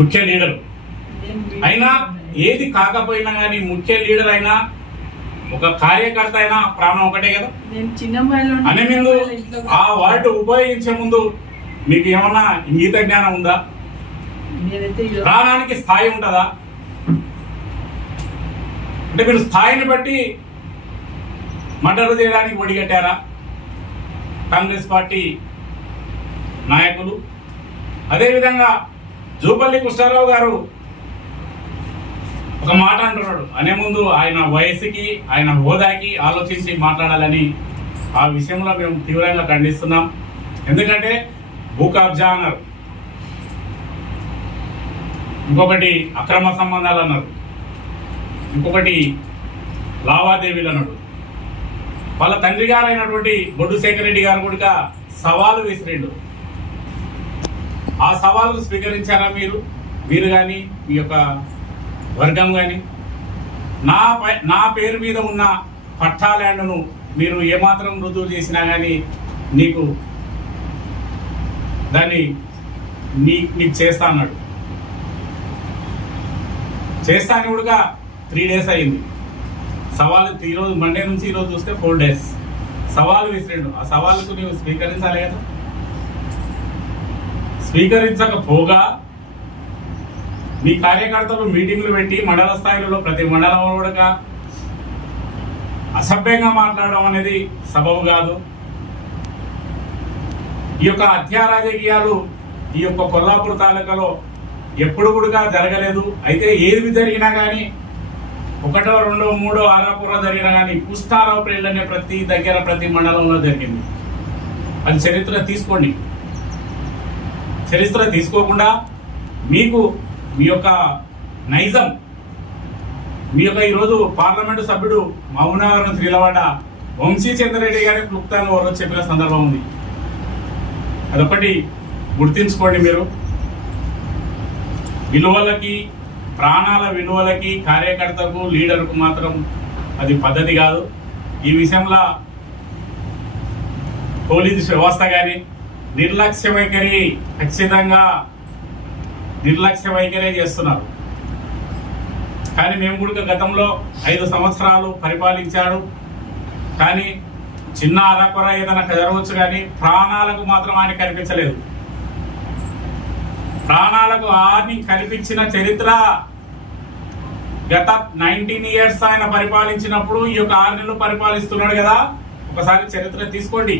ముఖ్య లీడర్. అయినా ఏది కాకపోయినా కానీ ముఖ్య లీడర్ అయినా ఒక కార్యకర్త అయినా ప్రాణం ఒకటే కదా. అనే ముందు ఆ వర్డ్ ఉపయోగించే ముందు మీకు ఏమన్నా ఇంగీత జ్ఞానం ఉందా? ప్రాణానికి స్థాయి ఉంటుందా? అంటే మీరు స్థాయిని బట్టి మర్డర్ చేయడానికి ఒడిగట్టారా కాంగ్రెస్ పార్టీ నాయకులు. అదేవిధంగా జూపల్లి కృష్ణారావు గారు ఒక మాట అంటున్నాడు. అనే ముందు ఆయన వయసుకి ఆయన హోదాకి ఆలోచించి మాట్లాడాలని ఆ విషయంలో మేము తీవ్రంగా ఖండిస్తున్నాం. ఎందుకంటే భూ కబ్జా అన్నారు. ఇంకొకటి అక్రమ సంబంధాలు అన్నారు. ఇంకొకటి లావాదేవీలు అన్నాడు వాళ్ళ తండ్రి గారు అయినటువంటి బొడ్డు శేఖర్ రెడ్డి గారు కూడా సవాలు విసిరిండు ఆ సవాళ్ళు స్వీకరించారా మీరు? మీరు కానీ మీ యొక్క వర్గం కానీ నా పై నా పేరు మీద ఉన్న పట్టా ల్యాండ్ను మీరు ఏమాత్రం రుజువు చేసినా కానీ నీకు దాన్ని నీ నీకు చేస్తా అన్నాడు. చేస్తాను కూడా త్రీ డేస్ అయింది. సవాల్ ఈరోజు మండే నుంచి ఈరోజు చూస్తే ఫోర్ డేస్. సవాల్ విసిరిండు. ఆ సవాళ్ళకు నువ్వు స్వీకరించాలి కదా? స్వీకరించకపోగా మీ కార్యకర్తలు మీటింగ్లు పెట్టి మండల స్థాయిలో ప్రతి మండలంలో కూడా అసభ్యంగా మాట్లాడడం అనేది సబబు కాదు. ఈ యొక్క హత్యా రాజకీయాలు ఈ యొక్క కొల్లాపూర్ తాలూకాలో ఎప్పుడు కూడా జరగలేదు. అయితే ఏది జరిగినా కానీ ఒకటో రెండో మూడో ఆరాపుర జరిగినా కానీ పుష్టారావు ప్రియులు అనే ప్రతి దగ్గర ప్రతి మండలంలో జరిగింది. అది చరిత్ర తీసుకోండి. చరిత్ర తీసుకోకుండా మీకు మీ యొక్క నైజం మీ యొక్క ఈరోజు పార్లమెంటు సభ్యుడు మౌనవరం శ్రీలవాడ వంశీ చంద్రరెడ్డి గారి క్లుప్తంగా ఎవరో చెప్పిన సందర్భం ఉంది. అదొకటి గుర్తించుకోండి మీరు. విలువలకి ప్రాణాల విలువలకి కార్యకర్తకు లీడర్కు మాత్రం అది పద్ధతి కాదు. ఈ విషయంలో పోలీసు వ్యవస్థ కానీ నిర్లక్ష్య వైఖరి ఖచ్చితంగా నిర్లక్ష్య వైఖరే చేస్తున్నారు. కానీ మేము కూడా గతంలో ఐదు సంవత్సరాలు పరిపాలించాడు. కానీ చిన్న అరకొర ఏదైనా జరగవచ్చు కానీ ప్రాణాలకు మాత్రం ఆయన కనిపించలేదు. ప్రాణాలకు హాని కల్పించిన చరిత్ర గత నైన్టీన్ ఇయర్స్ ఆయన పరిపాలించినప్పుడు ఈ యొక్క ఆరు నెలలు పరిపాలిస్తున్నాడు కదా. ఒకసారి చరిత్ర తీసుకోండి.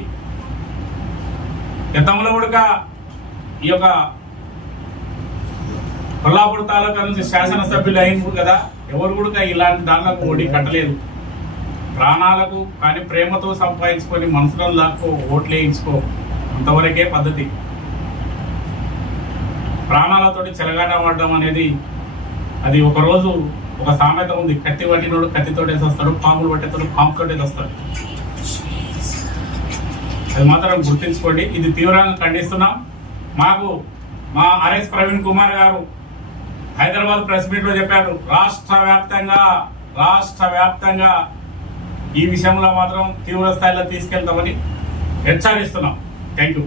గతంలో ఉడక ఈ యొక్క కొల్లాపూర్ తాలూకా నుంచి శాసనసభ్యులు అయినప్పుడు కదా ఎవరు కూడా ఇలాంటి దానిలకు ఓడి కట్టలేదు. ప్రాణాలకు కానీ ప్రేమతో సంపాదించుకొని మనసులో లాక్కో ఓట్లు వేయించుకో అంతవరకే పద్ధతి. ప్రాణాలతోటి చెలగాటపడడం అనేది అది ఒకరోజు ఒక సామెత ఉంది. కత్తి పట్టినోడు కత్తితోటే వస్తాడు పాములు పట్టేతోడు పాముతోటే వస్తాడు అది మాత్రం గుర్తించుకోండి. ఇది తీవ్రంగా ఖండిస్తున్నాం. మాకు మా ఆర్ఎస్ ప్రవీణ్ కుమార్ గారు హైదరాబాద్ ప్రెస్ మీట్లో చెప్పారు రాష్ట్ర వ్యాప్తంగా రాష్ట్ర వ్యాప్తంగా ఈ విషయంలో మాత్రం తీవ్ర స్థాయిలో తీసుకెళ్తామని హెచ్చరిస్తున్నాం. Thank you